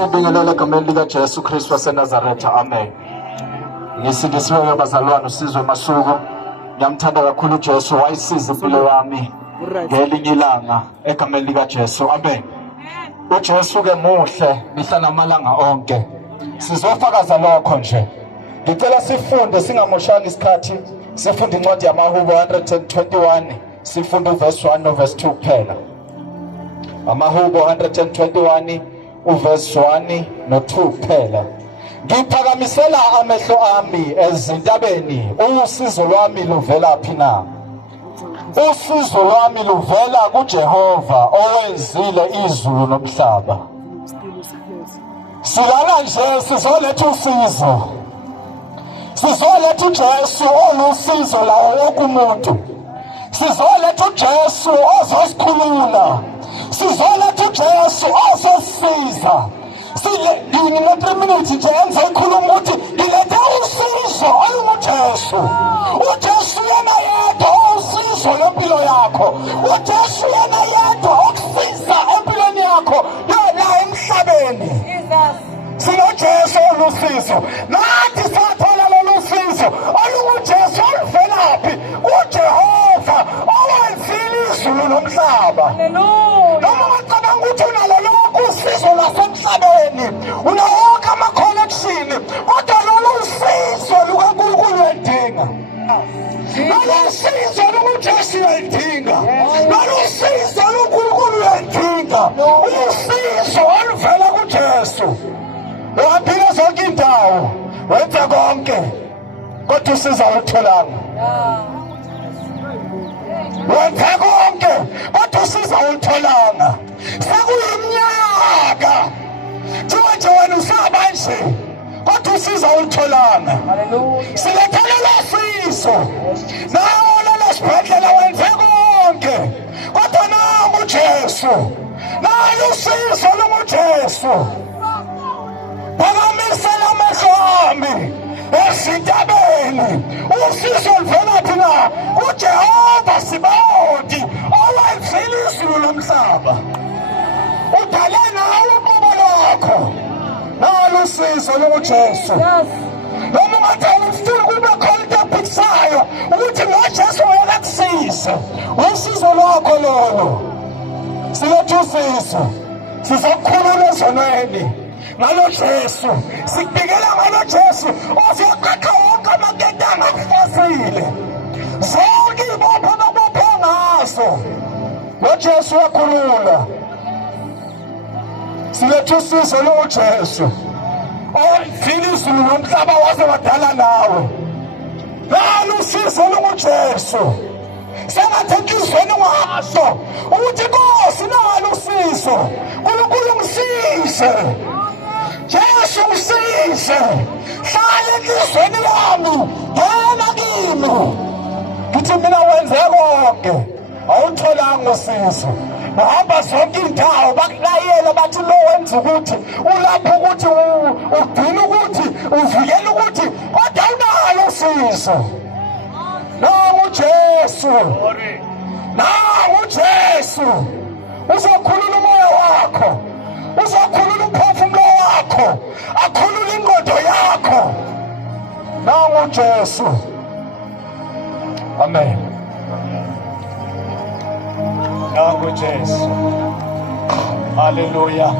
Sibingelela egameni likaJesu Kristu waseNazaretha, amen. Ngisindisiweyo bazalwane uSizwe Masuku. Ngiyamthanda kakhulu uJesu, wayisiza impilo yami ngelinye ilanga egameni likaJesu, amen. uJesu ke muhle mihla namalanga onke. Sizofakaza lokho nje. Ngicela sifunde singamoshanga isikhathi, sifunde incwadi yamaHubo 121, sifunde uverse 1 noverse 2 kuphela. AmaHubo 121 uverse 1 no2 kuphela. Ngiphakamisela amehlo ami ezintabeni, usizo lwami luvela phi na? Usizo lwami luvela kuJehova owenzile izulu nomhlaba. Silala nje sizoletha usizo. Sizoletha uJesu olusizo lawo wonke umuntu. Sizoletha uJesu ozosikhulula. Sizoletha uJesu ozosisiza. Ngine 3 minutes nje enze ikhuluma ukuthi ngilethe usizo olunguJesu. uJesu yena yedwa usizo lempilo yakho. uJesu yena yedwa okusiza empilweni yakho la emhlabeni. SinoJesu olusizo. Nathi sathola lolu sizo olunguJesu oluvelaphi kuJehova owenzile izulu nomhlaba. Haleluya. Noma ngicabanga ukuthi unalo lonke usizo lasemhlabeni, unawonke ama-connection, kodwa lolu usizo lukaNkulunkulu uyalidinga. Lolu usizo lukuJesu uyalidinga. Lolu usizo lukaNkulunkulu uyalidinga. Usizo oluvela kuJesu. Uyaphila zonke indawo, wenza konke, kodwa usizo awulutholanga. Wenza konke, kodwa usizo awulutholanga. Sekuyiminyaka nje wena usabanje, kodwa usizo awulutholanga. Silethele losizo. Nawo lelo sibhedlela wenze konke, kodwa nangu uJesu. Nalo usizo lunguJesu. Phakamisela amehlo ami ezintabeni, usizo luvela phi na? kuJehova Sibawoti owenzile izulu nomhlaba. Udale nawe uqobo lwakho. Nalo usizo lukuJesu. Noma ungathanda ufuna kube khona into ephikisayo ukuthi ngoJesu wena kusize, usizo lwakho lolo. Siletha usizo, sizokukhulula ezonweni ngalo Jesu. Sikubikela ngalo Jesu ozoqaqha wonke amaketanga akufasile, zonke ibopho nobopho ngaso noJesu wakhulula. Siletha usizo lukuJesu owenzile izulu nomhlaba waze wadala nawe. Nalo usizo lukuJesu. Sengathi enhlizweni ungasho ukuthi Nkosi nalo usizo, uNkulunkulu ngisize, Jesu ngisize. Hlala enhlizweni yami, ngena kimi. Ngithi mina wenze konke, awutholanga usizo. Bahamba zonke indawo bakulayela bathi lo wenza ukuthi, ulapha ukuthi, ugcina ukuthi, uvikela ukuthi, kodwa unalo usizo. Nangu uJesu. Nangu uJesu. Uzokhulula umoya wakho, uzokhulula umphefumulo wakho, akhulule ingqondo yakho. Nangu uJesu. Amen. Nangu uJesu. Hallelujah.